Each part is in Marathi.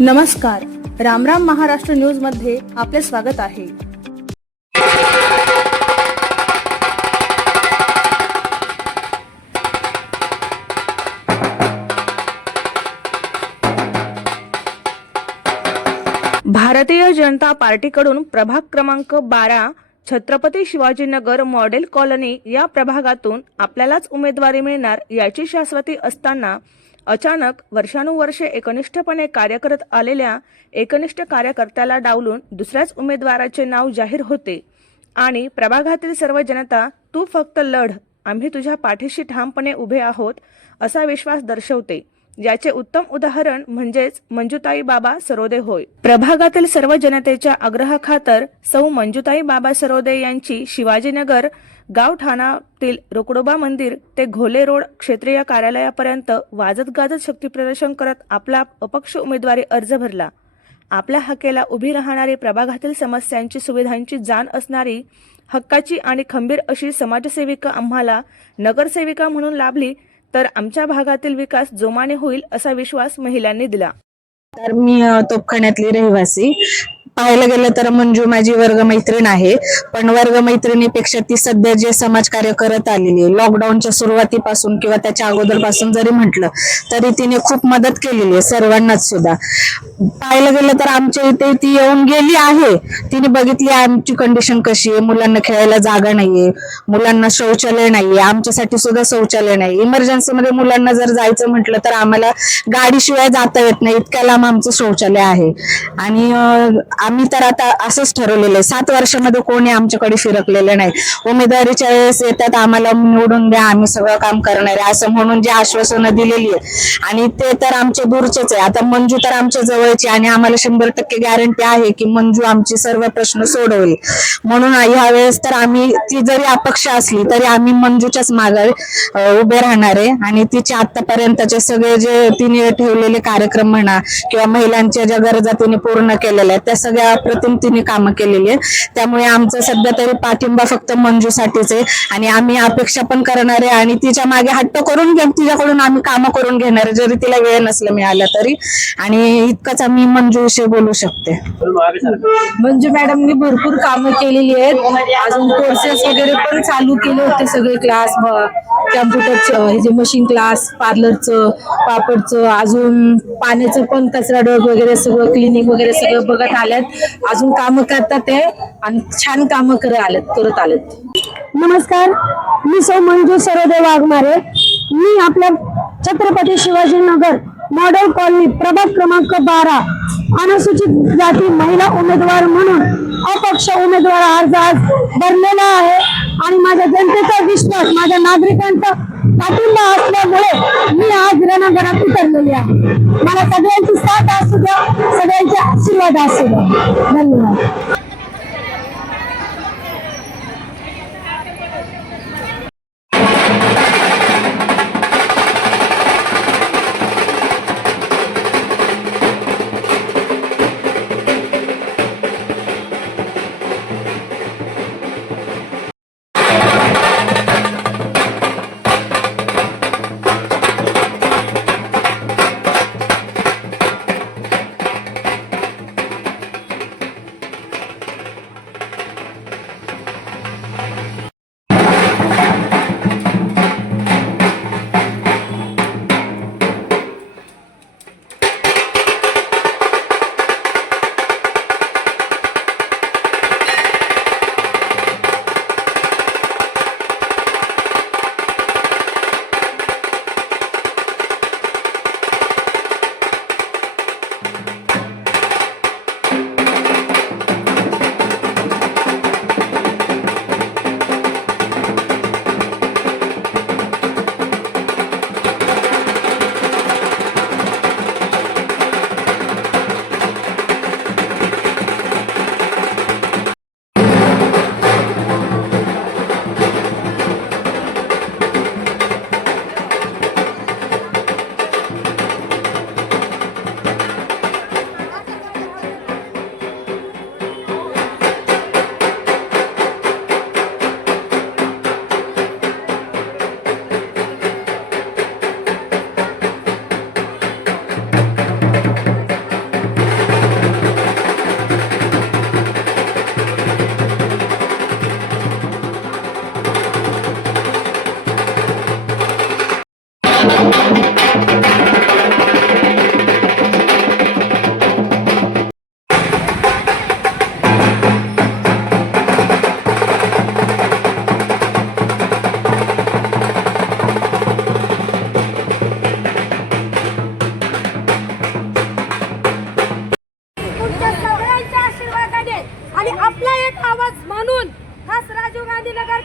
नमस्कार, रामराम महाराष्ट्र न्यूज मध्ये आपले स्वागत आहे। भारतीय जनता पार्टीकडून प्रभाग क्रमांक 12 छत्रपती शिवाजीनगर मॉडेल कॉलनी या प्रभागातून आपल्यालाच उमेदवारी मिळणार याची शाश्वती असताना अचानक वर्षानुवर्षे एकनिष्ठपणे कार्य करत आलेल्या एकनिष्ठ कार्यकर्त्याला डावलून दुसऱ्याच उमेदवाराचे नाव जाहीर होते आणि प्रभागातील सर्व जनता तू फक्त लढ, आम्ही तुझ्या पाठीशी ठामपणे उभे आहोत असा विश्वास दर्शवते। याचे उत्तम उदाहरण म्हणजेच मंजुताई बाबा सरोदे होय। प्रभागातील सर्व जनतेच्या आग्रहाखातर सौ मंजुताई बाबा सरोदे यांची शिवाजीनगर गावठाणातील रोकडोबा मंदिर ते घोले रोड क्षेत्रीय कार्यालयापर्यंत वाजत गाजत शक्तीप्रदर्शन करत आपला अपक्ष उमेदवारी अर्ज भरला। आपल्या हक्केला उभी राहणारी, प्रभागातील समस्यांची सुविधांची जाण असणारी, हक्काची आणि खंबीर अशी समाजसेविका आम्हाला नगरसेविका म्हणून लाभली तर आमच्या भागातील विकास जोमाने होईल असा विश्वास महिलांनी दिला। तर मी तोपखान्यातली रहिवासी, पाहायला गेलं तर मंजू माझी वर्गमैत्रीण आहे, पण वर्गमैत्रिणीपेक्षा ती सध्या जे समाजकार्य करत आलेली आहे, लॉकडाऊनच्या सुरुवातीपासून किंवा त्याच्या अगोदरपासून जरी म्हटलं तरी तिने खूप मदत केलेली आहे सर्वांनाच सुद्धा। पाहायला गेलं तर आमच्या इथे ती येऊन गेली आहे, तिने बघितली आमची कंडिशन कशी आहे, मुलांना खेळायला जागा नाहीये, मुलांना शौचालय नाहीये, आमच्यासाठी सुद्धा शौचालय नाही, इमर्जन्सी मध्ये मुलांना जर जायचं म्हटलं तर आम्हाला गाडीशिवाय जाता येत नाही, इतक्या लांब आमचं शौचालय आहे। आणि आम्ही तर आता असंच ठरवलेलं आहे, 7 वर्षामध्ये कोणी आमच्याकडे फिरकलेलं नाही। उमेदवारीच्या वेळेस येतात, आम्हाला निवडून द्या, आम्ही सगळं काम करणार आहे असं म्हणून जे आश्वासनं दिलेली आहे आणि ते तर आमचे दूरचेच आहे। आता मंजू तर आमच्या जवळची आणि आम्हाला 100% गॅरंटी आहे की मंजू आमची सर्व प्रश्न सोडवेल, म्हणून ह्या वेळेस तर आम्ही, ती जरी अपक्ष असली तरी आम्ही मंजूच्याच मागे उभे राहणार आहे। आणि तिचे आतापर्यंतचे सगळे जे तिने ठेवलेले कार्यक्रम म्हणा किंवा महिलांच्या ज्या गरजा तिने पूर्ण केलेल्या आहेत त्या सगळ्या अप्रतिम तिने कामं केलेली आहे। त्यामुळे आमचं सध्या तरी पाठिंबा फक्त मंजूसाठीच आहे आणि आम्ही अपेक्षा पण करणार आहे आणि तिच्या मागे हट्ट करून तिच्याकडून आम्ही कामं करून घेणार आहे, जरी तिला वेळ नसला मिळाला तरी। आणि इतकंच आम्ही मंजूविषयी बोलू शकते। मंजू मॅडमनी भरपूर कामं केलेली आहेत, अजून कोर्सेस वगैरे पण चालू केले होते, सगळे क्लास, कॅम्प्युटरचं हे जे मशीन क्लास, पार्लरचं, पापडचं, अजून पाण्याचं पण कचरा डग वगैरे सगळं क्लिनिक वगैरे सगळं बघत आल्यात, अजून कामं करतात ते आणि छान कामं करत आलेत। नमस्कार, मी सौ मंजू सरोदे वाघमारे। मी आपल्या छत्रपती शिवाजीनगर मॉडेल कॉलनी प्रभाग क्रमांक 12 अनुसूचित जाती महिला उमेदवार म्हणून अपक्ष उमेदवार अर्ज आज भरलेला आहे आणि माझ्या जनतेचा विश्वास, माझ्या नागरिकांचा पाठिंबा असल्यामुळे मी आज रणंगणात उतरलेली आहे। मला सगळ्यांची साथ असू द्या, सगळ्यांचे आशीर्वाद असू द्या। धन्यवाद।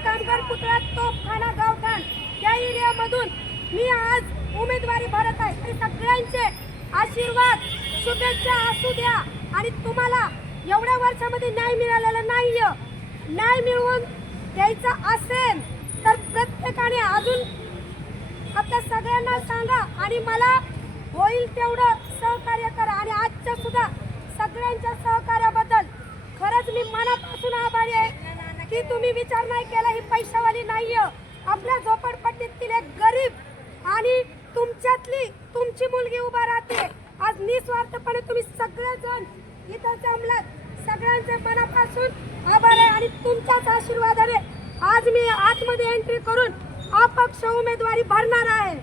कामगार पुतळा तोफखाना गावठाण या एरियामधून मी आज उमेदवारी भरत आहे. ते सगळ्यांचे आशीर्वाद शुभेच्छा असू द्या आणि तुम्हाला एवढ्या वर्षामध्ये न्याय मिळालेला नाहीये. न्याय मिळवून द्यायचा असेल तर प्रत्येकाने अजून आपल्या सगळ्यांना सांगा आणि मला होईल तेवढं सहकार्य करा. आणि आजच्या सुद्धा सगळ्यांच्या सहकार्याबद्दल खरंच मी मनापासून आभारी आहे की तुम्ही विचार नाही केला. ही पैशावाली नाहीये, आपल्या झोपडपट्टीतील एक गरीब आणि तुमच्यातली तुमची मुलगी उभा राहते. आज निस्वार्थपणे तुम्ही सगळेजण इथं जमलात. सगळ्यांचे मनापासून आभार आहे आणि तुमच्याच आशीर्वादाने आज मी आतमध्ये एंट्री करून अपक्ष उमेदवारी भरणार आहे.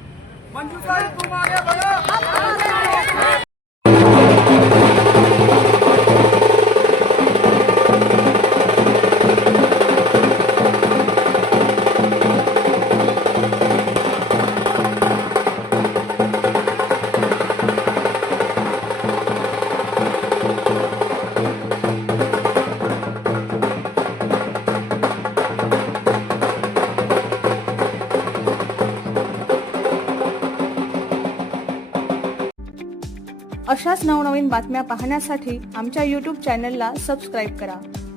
अशाच नवनवीन बातम्या पाहण्यासाठी आमच्या YouTube चॅनलला सबस्क्राईब करा.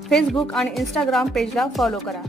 फेसबुक आणि Instagram पेजला फॉलो करा.